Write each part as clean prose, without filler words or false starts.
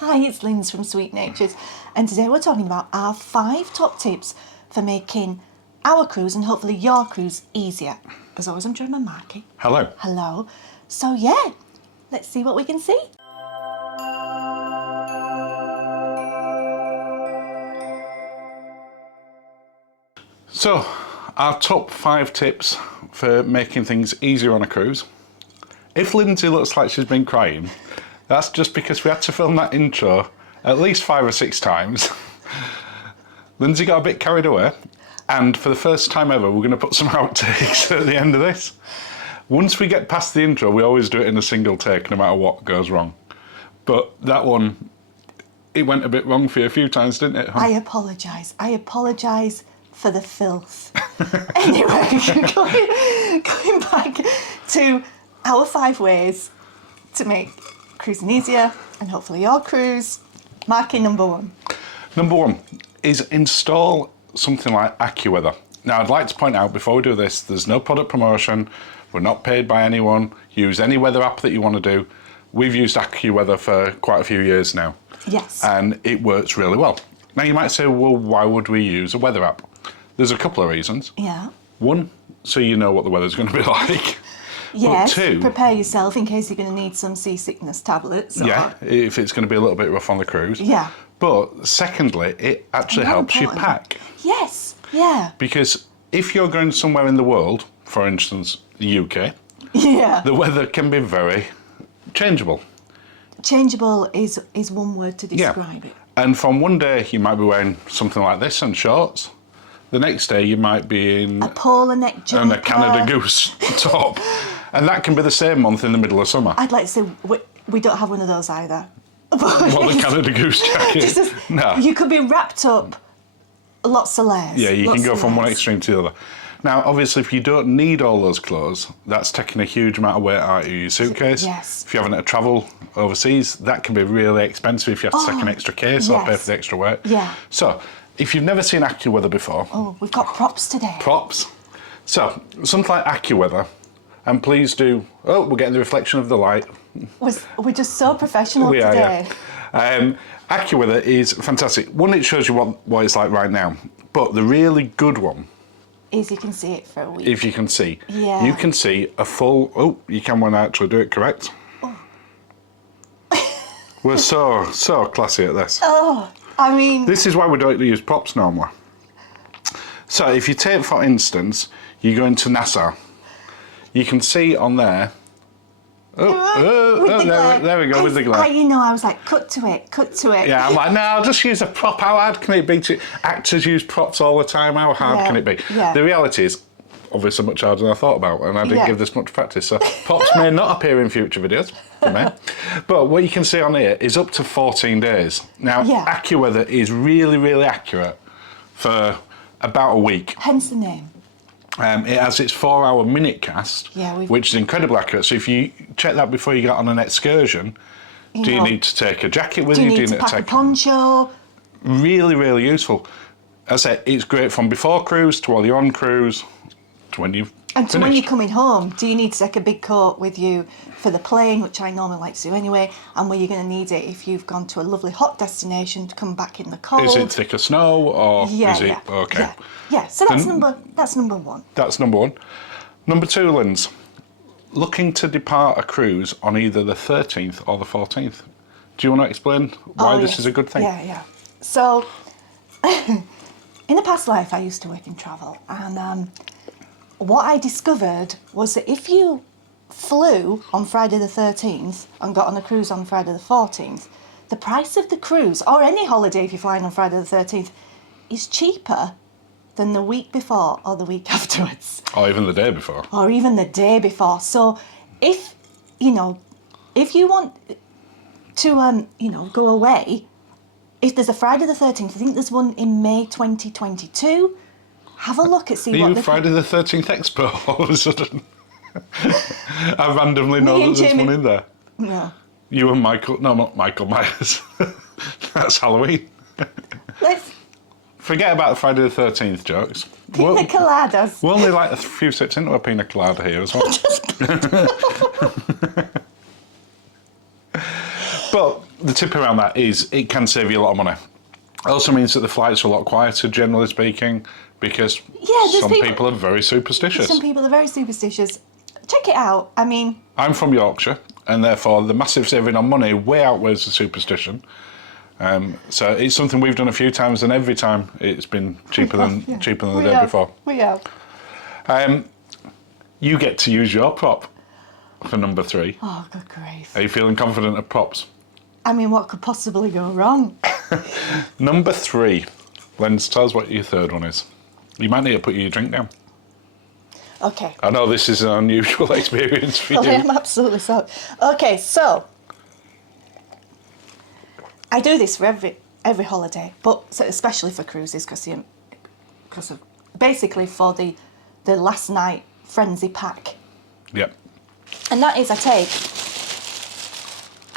Hi, it's Linzi from Sweet Natures, and today we're talking about our 5 top tips for making our cruise and hopefully your cruise easier. As always, I'm joined by Marky. Hello. Hello. So yeah, let's see what we can see. So, our top 5 tips for making things easier on a cruise. If Lindsay looks like she's been crying, that's just because we had to film that intro at least 5 or 6 times. Lindsay got a bit carried away, and for the first time ever, we're going to put some outtakes at the end of this. Once we get past the intro, we always do it in a single take, no matter what goes wrong. But that one, it went a bit wrong for you a few times, didn't it, hon? I apologise for the filth. Anyway, going back to our 5 ways to make cruising easier and hopefully your cruise. Marky, number 1. Number 1 is install something like AccuWeather. Now, I'd like to point out before we do this, there's no product promotion. We're not paid by anyone. Use any weather app that you want to do. We've used AccuWeather for quite a few years now. Yes. And it works really well. Now, you might say, well, why would we use a weather app? There's a couple of reasons. Yeah. 1, so you know what the weather's going to be like. Yes, But 2, prepare yourself in case you're going to need some seasickness tablets. yeah, if it's going to be a little bit rough on the cruise. Yeah. But secondly, it actually helps you pack. Yes, yeah. Because if you're going somewhere in the world, for instance, the UK, Yeah. the weather can be very changeable. Changeable is one word to describe it. And from one day you might be wearing something like this and shorts. The next day you might be in A polar neck jumper. and a Canada Goose top. And that can be the same month in the middle of summer. I'd like to say we don't have one of those either. What, the Canada Goose jacket? No. You could be wrapped up lots of layers. Yeah, you can go from one layers. extreme to the other. Now, obviously, if you don't need all those clothes, that's taking a huge amount of weight out of your suitcase. Yes. If you're having to travel overseas, that can be really expensive if you have to take an extra case or pay for the extra weight. Yeah. So, if you've never seen AccuWeather before... Oh, we've got props today. Props. So, something like AccuWeather, and please do... Oh, we're getting the reflection of the light. We're just so professional We are, today. yeah. AccuWeather is fantastic. One, it shows you what it's like right now. But the really good one... Is you can see it for a week. If you can see. Yeah. You can see a full... Oh, you can when I actually do it correct. Oh. We're so classy at this. Oh, I mean... This is why we don't use props normally. So if you take, for instance, you go into NASA, you can see on there... there we go, with the glare. I was like, cut to it. Yeah, I'm like, no, I'll just use a prop. How hard can it be to... Actors use props all the time. How hard can it be? Yeah. The reality is, obviously, much harder than I thought about, and I didn't give this much practice. So props may not appear in future videos, they may. But what you can see on here is up to 14 days. Now, AccuWeather is really, really accurate for about a week. Hence the name. It has its 4-hour minute cast, which is incredibly accurate. So if you check that before you get on an excursion, do you need to take a jacket with you? Do you need to pack a poncho? Really, really useful. As I said, it's great from before cruise to while you're on cruise to when you've And to when you're coming home, do you need to take a big coat with you for the plane, which I normally like to do anyway, and where you're going to need it if you've gone to a lovely hot destination to come back in the cold? Is it thicker snow or is it... Okay. Yeah, so that's number 1. That's number 1. Number 2, Linz. Looking to depart a cruise on either the 13th or the 14th. Do you want to explain why this is a good thing? Yeah. So, in a past life, I used to work in travel, and what I discovered was that if you flew on Friday the 13th and got on a cruise on Friday the 14th, the price of the cruise, or any holiday if you're flying on Friday the 13th, is cheaper than the week before or the week afterwards. Or even the day before. Or even the day before. So if you want to, go away, if there's a Friday the 13th, I think there's one in May 2022, have a look at Are you Friday the 13th expert all of a sudden? I randomly know that there's one in there. No. You and Michael... No, not Michael Myers. That's Halloween. Let's... Forget about the Friday the 13th jokes. Pina coladas. We're only like a few sips into a pina colada here as well. But the tip around that is it can save you a lot of money. It also means that the flights are a lot quieter, generally speaking, because some people are very superstitious. Some people are very superstitious. Check it out. I mean... I'm from Yorkshire, and therefore the massive saving on money way outweighs the superstition. So it's something we've done a few times, and every time it's been cheaper than the day before. We have. You get to use your prop for number 3. Oh, good grief. Are you feeling confident of props? I mean, what could possibly go wrong? Number 3. Linz, tell us what your third one is. You might need to put your drink down. Okay. I know this is an unusual experience for you. I am absolutely so. Okay, so I do this for every holiday, but especially for cruises because of basically for the last night frenzy pack. Yep. And that is I take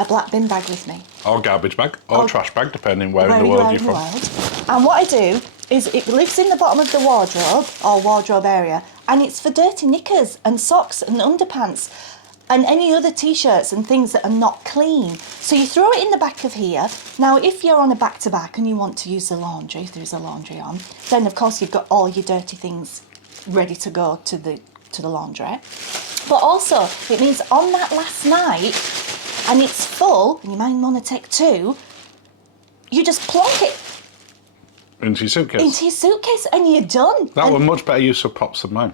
a black bin bag with me. Or garbage bag, or trash bag, depending where in the world you're from. And what I do is it lives in the bottom of the wardrobe or wardrobe area, and it's for dirty knickers and socks and underpants and any other t-shirts and things that are not clean. So you throw it in the back of here. Now, if you're on a back-to-back and you want to use the laundry, if there's a laundry on, then of course you've got all your dirty things ready to go to the laundry. But also, it means on that last night, and it's full, and you might want to take 2, you just plonk it into your suitcase. into your suitcase, and you're done. That was much better use of props than mine.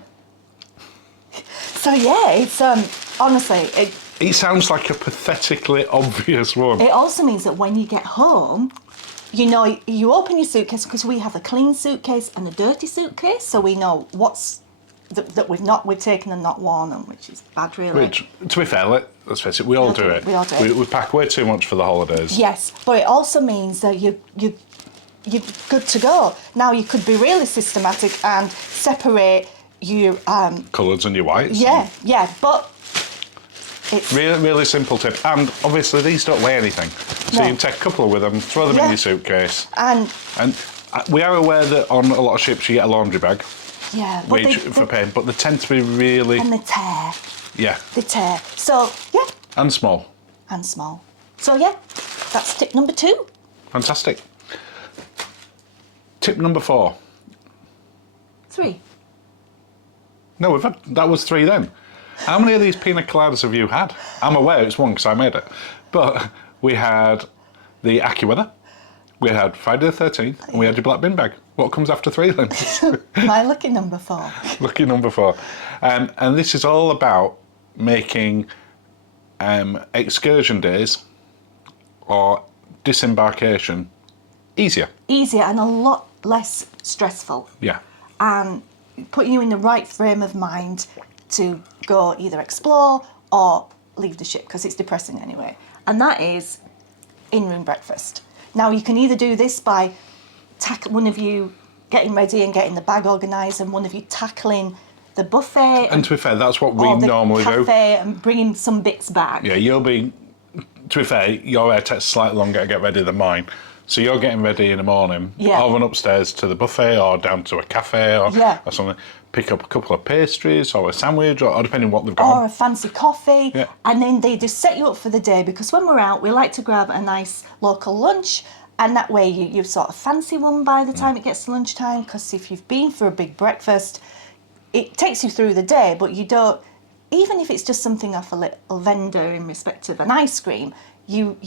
So yeah, it's honestly, It sounds like a pathetically obvious one. it also means that when you get home, you know, you open your suitcase, because we have a clean suitcase and a dirty suitcase, so we know what's that we've taken and not worn them, which is bad, really. Which, to be fair, let's face it, we all do it. We all do it. We pack way too much for the holidays. Yes, but it also means that you're good to go. Now, you could be really systematic and separate your Colours and your whites. Yeah, but it's really, really simple tip. And obviously, these don't weigh anything, so you can take a couple with them, throw them in your suitcase. And we are aware that on a lot of ships you get a laundry bag. Yeah, for paying, but they tend to be really... And they tear. Yeah. They tear. So, yeah. And small. And small. So, yeah, that's tip number 2. Fantastic. Tip number 4. 3. No, that was 3 then. How many of these pina coladas have you had? I'm aware it's 1 because I made it. But we had the AccuWeather, we had Friday the 13th, and we had your black bin bag. What comes after 3 then? My lucky number 4. Lucky number 4. And this is all about making excursion days or disembarkation easier. Easier and a lot less stressful. Yeah. And putting you in the right frame of mind to go either explore or leave the ship, because it's depressing anyway. And that is in-room breakfast. Now, you can either do this by one of you getting ready and getting the bag organised, and one of you tackling the buffet. And to be fair, that's what we normally do. Cafe and bringing some bits back. Yeah, to be fair, your hair takes slightly longer to get ready than mine. So you're getting ready in the morning. Yeah. I'll run upstairs to the buffet or down to a cafe or something. Pick up a couple of pastries or a sandwich or depending what they've got. Or a fancy coffee. Yeah. And then they just set you up for the day, because when we're out, we like to grab a nice local lunch. And that way you sort of fancy one by the time it gets to lunchtime, because if you've been for a big breakfast, it takes you through the day, but you don't, even if it's just something off a little vendor in respect of an ice cream, you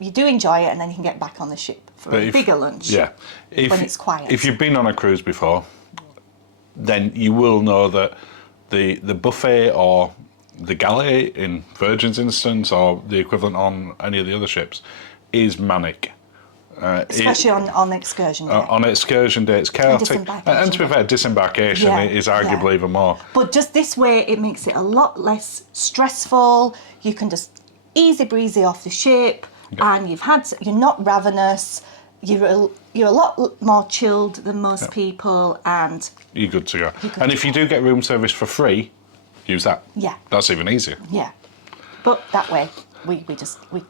do enjoy it, and then you can get back on the ship for a bigger lunch. Yeah. When it's quiet. If you've been on a cruise before, then you will know that the buffet or the galley in Virgin's instance, or the equivalent on any of the other ships, is manic. Especially on excursion day. On excursion day, it's chaotic. And to be fair, disembarkation is arguably even more. But just this way, it makes it a lot less stressful. You can just easy breezy off the ship, and you're not ravenous. You're a lot more chilled than most people, and you're good to go. And if you do get room service for free, use that. Yeah. That's even easier. Yeah. But that way, we do it that way.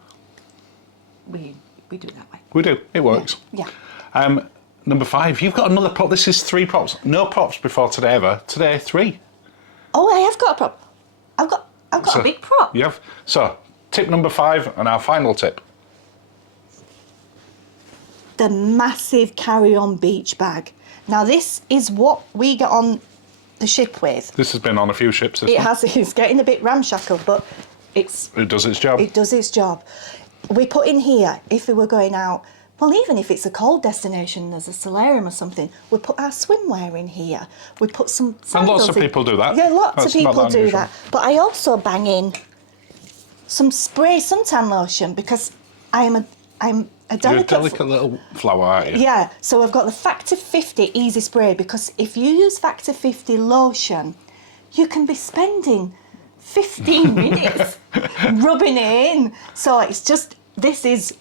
We do. It works. Yeah. Number 5, you've got another prop. This is 3 props. No props before today ever. Today, 3. Oh, I have got a prop. I've got a big prop. You have. So, tip number 5 and our final tip. the massive carry-on beach bag. Now this is what we get on the ship with. This has been on a few ships. It's getting a bit ramshackle, but it does its job. It does its job. We put in here, if we were going out, well, even if it's a cold destination, there's a solarium or something, we put our swimwear in here. We put some sandals and lots of people do that. Yeah, lots of people do unusual. that. But I also bang in some spray suntan lotion because I'm a delicate... You're a delicate little flower, aren't you? Yeah, so I've got the Factor 50 Easy Spray because if you use Factor 50 lotion, you can be spending 15 minutes rubbing it in. So it's just, this is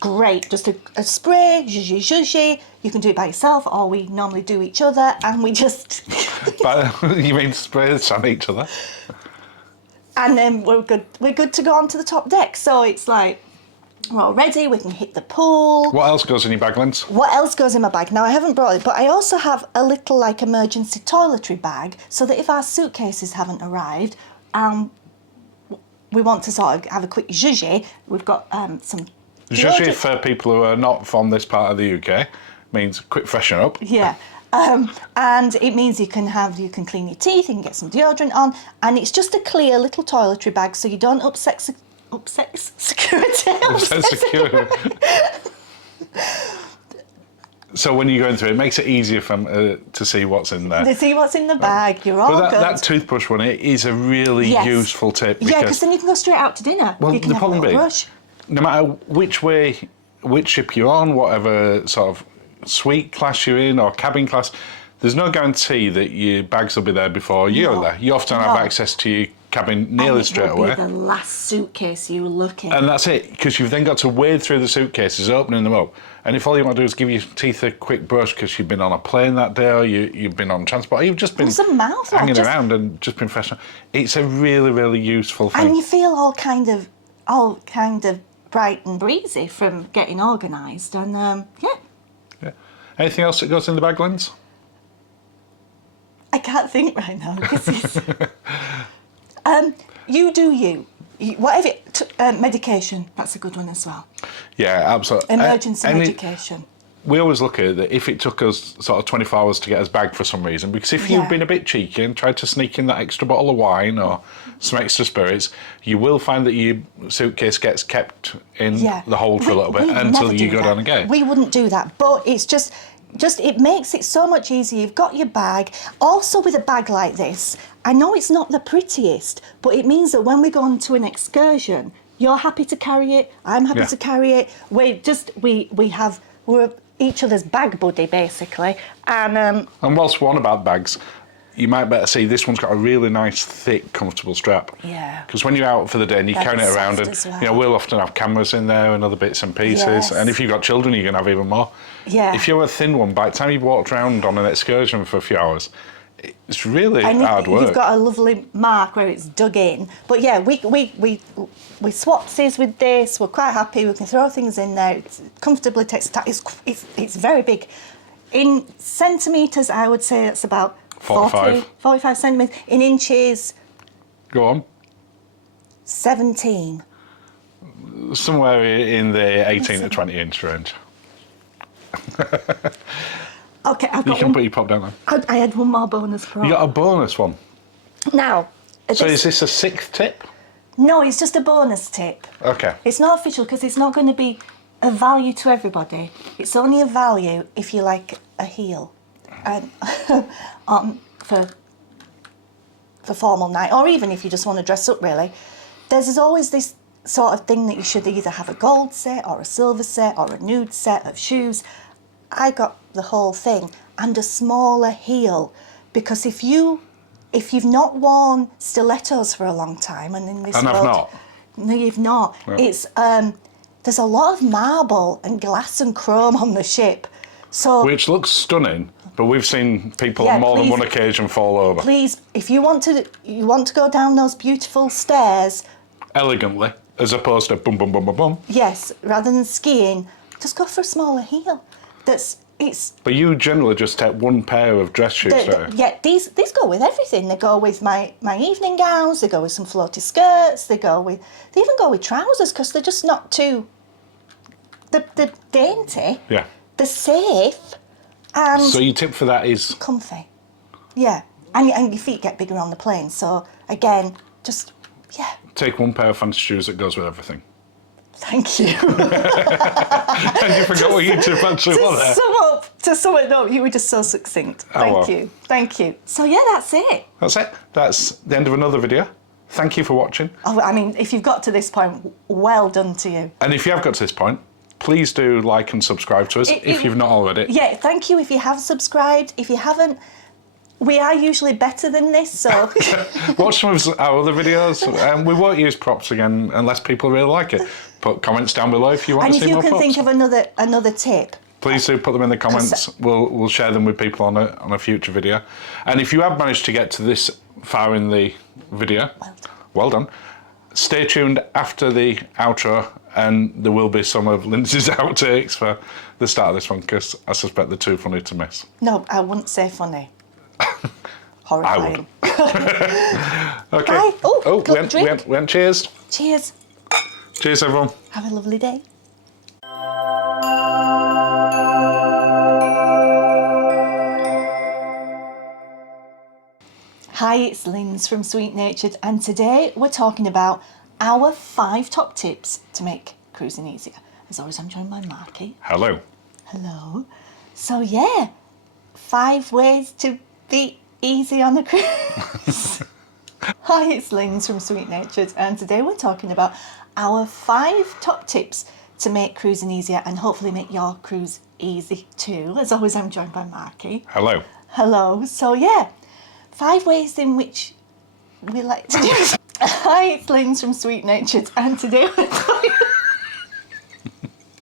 great. Just a spray, zhuzhy, zhuzhy. You can do it by yourself, or we normally do each other, and we just... But you mean sprays on each other? And then we're good to go on to the top deck. So it's like, we're all ready, we can hit the pool. What else goes in your bag, Linz? What else goes in my bag? Now, I haven't brought it, but I also have a little, like, emergency toiletry bag, so that if our suitcases haven't arrived, we want to sort of have a quick zhuzhy, we've got some... Zhuzhy, for people who are not from this part of the UK, means quick freshen up. Yeah. And it means you can clean your teeth, you can get some deodorant on, and it's just a clear little toiletry bag, so you don't upset security. Upset security. So when you're going through it makes it easier to see what's in there. To see what's in the bag, you're all But good. that toothbrush one is a really useful tip. Yeah, because then you can go straight out to dinner. Well, you can the have a problem little being, brush. no matter which ship you're on, whatever sort of suite class you're in or cabin class, there's no guarantee that your bags will be there before you're there. You often have access to your cabin nearly straight away. It will be the last suitcase you look in. And that's it, because you've then got to wade through the suitcases, opening them up. And if all you want to do is give your teeth a quick brush because you've been on a plane that day, or you've been on transport, or you've just been hanging around and just been fresh, it's a really, really useful thing. And you feel all kind of bright and breezy from getting organised. And yeah. Anything else that goes in the bag, Linz? I can't think right now because it's. You do you. Whatever. Medication. That's a good one as well. Yeah, absolutely. Emergency medication. We always look at it that if it took us sort of 24 hours to get us back for some reason, because if you've been a bit cheeky and tried to sneak in that extra bottle of wine or some extra spirits, you will find that your suitcase gets kept in the hold for a little bit until you go down and get it. We wouldn't do that, but it's just it makes it so much easier. You've got your bag. Also with a bag like this, I know it's not the prettiest, but it means that when we go on to an excursion, you're happy to carry it, I'm happy to carry it. We're each other's bag buddy, basically. And whilst we're on about bags, you might better see this one's got a really nice, thick, comfortable strap. Yeah. Because when you're out for the day and you're carrying it around, and we'll often have cameras in there and other bits and pieces. Yes. And if you've got children, you can have even more. Yeah. If you're a thin one, by the time you've walked around on an excursion for a few hours, it's really hard work. You've got a lovely mark where it's dug in. But yeah, we swapsies with this. We're quite happy. We can throw things in there. It's comfortably takes time. It's very big. In centimetres, I would say it's about 45 centimetres. In inches, go on. 17. Somewhere in the 18 to 20 inch range. Okay, you can put your pop down there. I had one more bonus prop. You got a bonus one? Now. So is this a sixth tip? No, it's just a bonus tip. Okay. It's not official because it's not going to be a value to everybody. It's only a value if you like a heel for formal night, or even if you just want to dress up, really. There's always this sort of thing that you should either have a gold set or a silver set or a nude set of shoes. I got the whole thing and a smaller heel, because if you've not stilettos for a long time, and in this and world, I've not. No, you've not. No. It's there's a lot of marble and glass and chrome on the ship, so which looks stunning. But we've seen people on more than one occasion fall over. Please, if you want to go down those beautiful stairs elegantly, as opposed to bum bum bum bum bum. Yes, rather than skiing, just go for a smaller heel. But you generally just take one pair of dress shoes, yeah, these go with everything. They go with my evening gowns. They go with some floaty skirts. They even go with trousers because they're just not too they're dainty, Yeah. they're safe, and So your tip for that is comfy. Yeah, and your feet get bigger on the plane. So again, just yeah. take one pair of fancy shoes that goes with everything. Thank you. And you forgot what you tip actually was there. To sum it up, you were just so succinct. Thank you. So yeah, that's it. That's it. That's the end of another video. Thank you for watching. Oh, I mean, if you've got to this point, well done to you. And if you have got to this point, please do like and subscribe to us if you've not already. Yeah, thank you if you have subscribed. If you haven't, we are usually better than this, so... Watch some of our other videos. We won't use props again unless people really like it. Put comments down below if you want to see more props. And if you can think of another tip... Please do put them in the comments. We'll share them with people on a future video. And if you have managed to get to this far in the video, well done. Stay tuned after the outro, and there will be some of Linzi's outtakes for the start of this one, because I suspect they're too funny to miss. No, I wouldn't say funny. Horrifying. I would. Okay. Bye. Oh, we went cheers. Cheers. Cheers, everyone. Have a lovely day. Hi, it's Linz from Sweet Natured, and today we're talking about our 5 top tips to make cruising easier. As always, I'm joined by Marky. Hello. Hello. So yeah, 5 ways to be easy on the cruise. Hi, it's Linz from Sweet Natured, and today we're talking about our 5 top tips to make cruising easier and hopefully make your cruise easy too. As always, I'm joined by Marky. Hello. Hello. So yeah, 5 ways in which we like to do. Hi, it's Linz from Sweet Natured, and today we're talking